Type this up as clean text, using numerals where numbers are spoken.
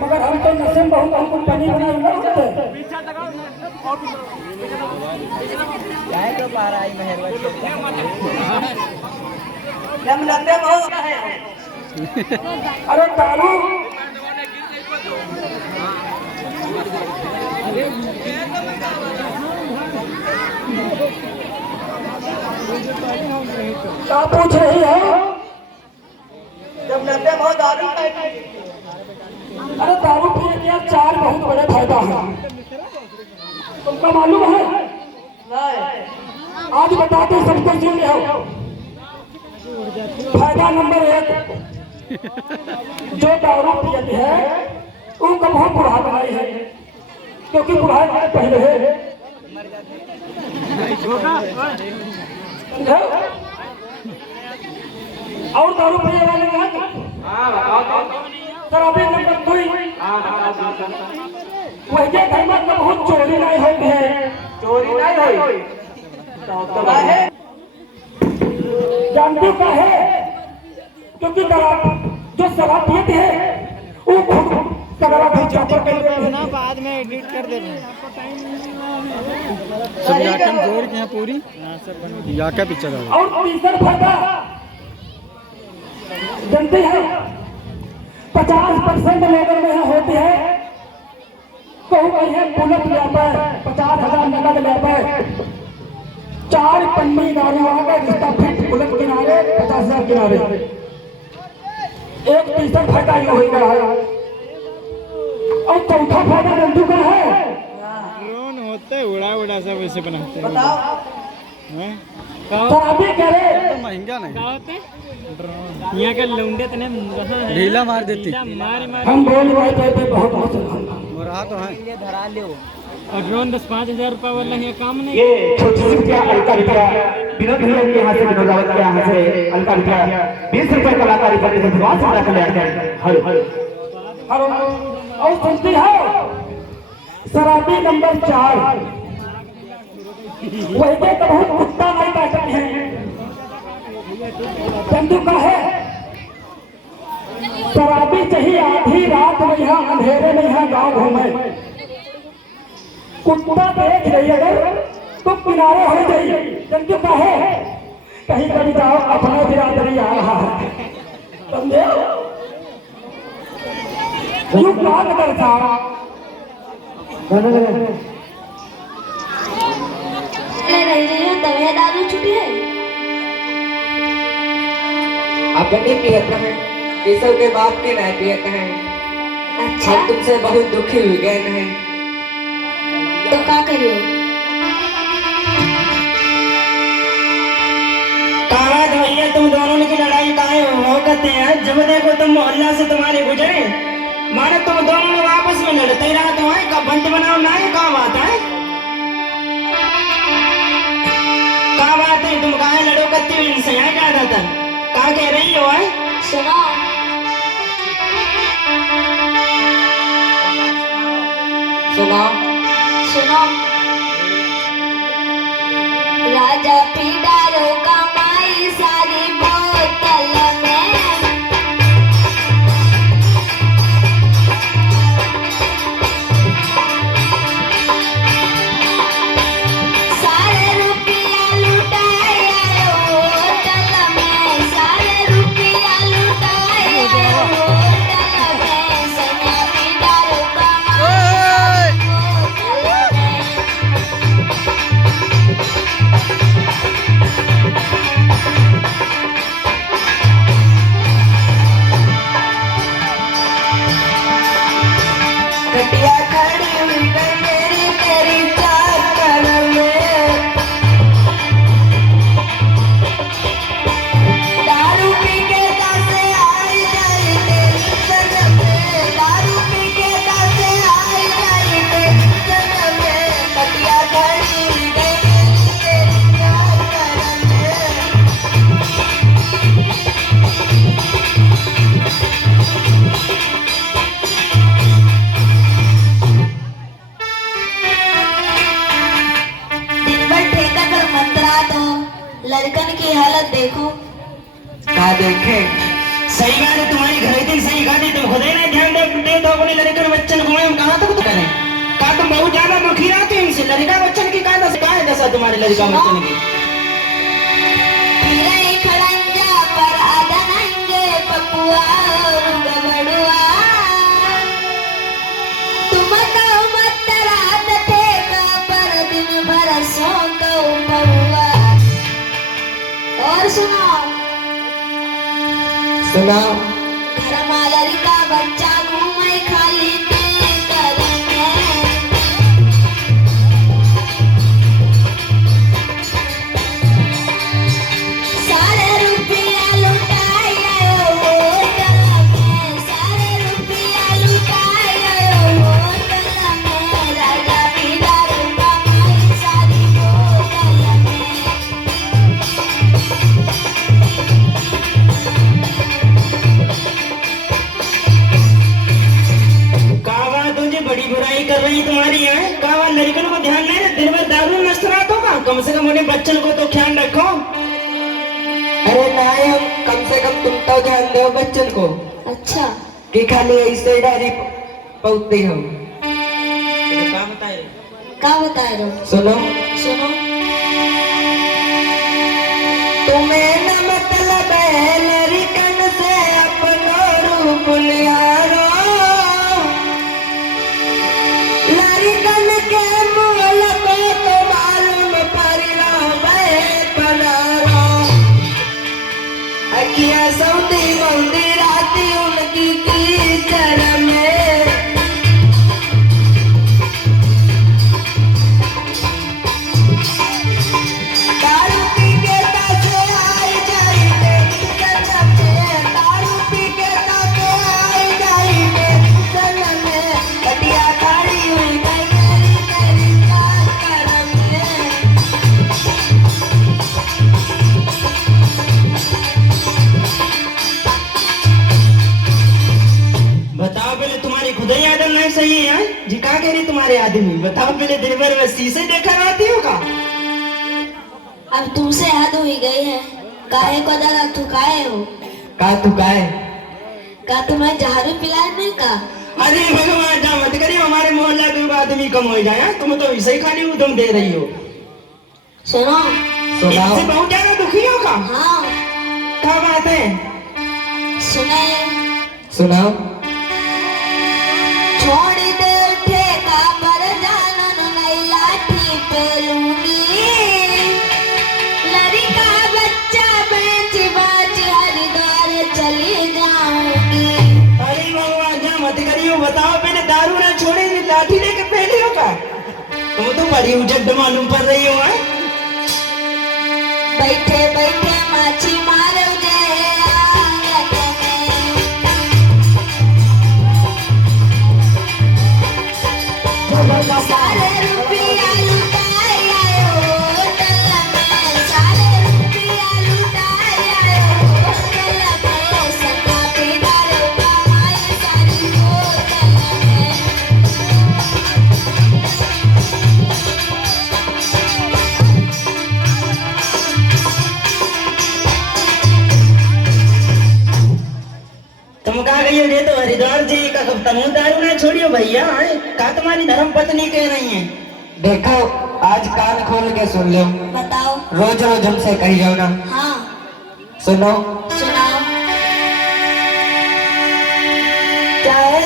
मगर हम तो नशे में बहुत हमको पनी बना होते चाहे तो पारा आई मेहरबानी जब लगते बहुत है। अरे दारू क्या पूछ रही हो? जब लगते बहुत दारू है। अरे दारू पीने के चार बहुत बड़े फायदा है, तुमको मालूम है? नहीं। आज बताते सबको सुन रहे हो। फायदा नंबर 1, जो दारू पीती है वो कब हम बुढ़ा बनाई है, क्योंकि बुढ़ाई वाले पहले है। और दारू पीने वाले हैं शराबी नंबर 2, वही घर में बहुत चोरी नहीं होती है। चोरी नहीं हुई तो है जानती का है, क्योंकि जो शराब पीते हैं वो खुद शराब ना बाद में एडिट कर दे सब याकम जोड़ के यहाँ पूरी याका पिक्चर है। और तीसरा फायदा जानते हैं 50% लेवल में होती है, कहूँ कहीं बुलेट ले पर 50,000 नकद ले पर 4 पन्नी दारू आगे रिश्ता फिट बुलेट किनारे 50,000 किनारे। एक तीसरा फायदा ये होगा है। और चौथा फायदा नंदू का है, ड्रोन होता है उड़ा उड़ा सब वैसे बनाते हैं। बताओ शराबी करे तो महंगा नहीं यहाँ का लौंडे तो नहीं ढीला मार देती हम बोल रहे थे बहुत रहा तो है धरा लो और ड्रोन 10-5 हज़ार रुपये वाला ये काम नहीं। ये छोटी सी रुपया हल्का रुपया विनोद भैया के यहाँ से विनोद रावत के यहाँ से हल्का रुपया 20 रुपये कलाकारी करते थे बहुत सारा कल्याण हलो और सुनती है शराबी नंबर 4, वही के तो बहुत कुत्ता नहीं बैठे हैं। बंधु का है शराबी चाहिए आधी रात में यहाँ अंधेरे में यहाँ गाँव घूमे, कुत्ता देख रही अगर तो किनारे हो जाइए। बंधु का है कहीं कभी जाओ अपना बिरादरी आ रहा है, समझे? युग लाग दर्शा तवे दारू छुटी है अपन नहीं पियत हैं, केशव के बाप के नहीं पियत हैं। अच्छा हम तुमसे बहुत दुखी हुए गए हैं। तो क्या करियो? कहाँ भैया तुम दोनों की लड़ाई काहे हो करते हैं? जब देखो तुम मोहल्ला से तुम्हारे गुजरे माने तुम दोनों लोग आपस में लड़ते रहा तो है कब बंद बनाओ ना है कहाँ बात है? कहाँ बात है? तुम कहाँ लड़ो करते हुए इनसे है क्या था? कहाँ कह रही हो है? सुनो सुना सुनो राजा पीडारो कमाई सारी बोतल में सारे रुपया लुटाया होटल में, सारे रुपया लुटाया होटल में, सैया पीडारो कमाई बोतल में। कटिया खड़ी हुई मेरी मेरी चाकर में दारू पी के दासे आई जाई तेरी सनम में, दारू पी के दासे आई जाई तेरी सनम में, कटिया खड़ी गई तेरी चाकर में। दिन भर ठेका कर मंत्रा दो, लड़कन की हालत देखो। कहा देखे सही बात है तुम्हारी घर थी सही गाड़ी तो खुद ही नहीं ध्यान दे दो अपने लड़के बच्चन को हम कहाँ तक तो करें? कहा तुम बहुत ज्यादा दुखी रहते हैं इनसे लड़का बच्चन की कहा है दशा तुम्हारे लड़का बच्चन की? पीरे खड़ंजा पर आदनंगे पपुआ और गबड़ुआ तुम तो मत रात थे का पर दिन भर सो को पहुआ। और सुनो घर मालरी का बच्चा घूमे खाली में करेंगे सारे रुपया लुटाए आयो होटल में सारे रुपया लुटाए आयो होटल में राजा बिदार कमाई सारी होटल में। कावा तुझे बड़ी बुराई कर रही तुम्हारी है कावा लड़कन को ध्यान नहीं दिन भर दारू नष्ट रहा तो कम से कम उन्हें बच्चन को तो ख्याल रखो। अरे नाय हम कम से कम तुम तो ध्यान दो बच्चन को अच्छा कि खाली ऐसे डायरी पौते हम। क्या बता रहे हो? सुनो सुनो तुम्हें न मतलब है लड़कन से अपनो रूप लियारो लड़कन के मोल को तो मालूम परिला पनारो अखिया सौदी मौदी राती उनकी कीचड़ में दारू पी के तासे आई जाई जन्नत में दारू पी के तासे आई जाई जन्नत में कटिया खड़ी हुई मेरी मेरी करम में। बताओ पहले तुम्हारी खुदाई आदम नहीं सही है जी क्या कह रही तुम्हारे आदमी बताओ पहले दिन भर में शीशे देखा रहती हो का? अब तुमसे हद हुई गई है काहे को दादा तू काहे हो का तू काहे का तुम्हें झाड़ू पिलाने का? अरे भगवान जा मत करिए हमारे मोहल्ला के आदमी कम हो जाए तुम तो इसे ही खाली उदम दे रही हो। सुनो सुनाओ इससे बहुत ज्यादा दुखी हो का? हाँ क्या बात है? सुने सुनाओ छोड़ दे ठेका पर जानन नहीं लाठी पे लूंगी लड़का बच्चा बेच बाच हरिद्वार चली जाऊंगी। अरे भगवान जा मत करियो बताओ पहले दारू ना छोड़ी लाठी लेके पहले हो का? तुम तो बड़ी उजट मालूम पड़ रही हो है? बैठे बैठे माछी मारो जे आंगन में सारे रुपया लुटाए आयो होटल में सारे रुपया लुटाए आयो होटल में सदा बिदार कमाई सारी होटल में। तुम कहा गई हो ये तो हरिद्वार जी का तुम दारू ना छोड़ियो भैया का तुम्हारी धर्म पत्नी कह रही है? देखो आज कान खोल के सुन लो बताओ रोज रोज हमसे कही जाओ ना हाँ सुनो सुनाओ चाहे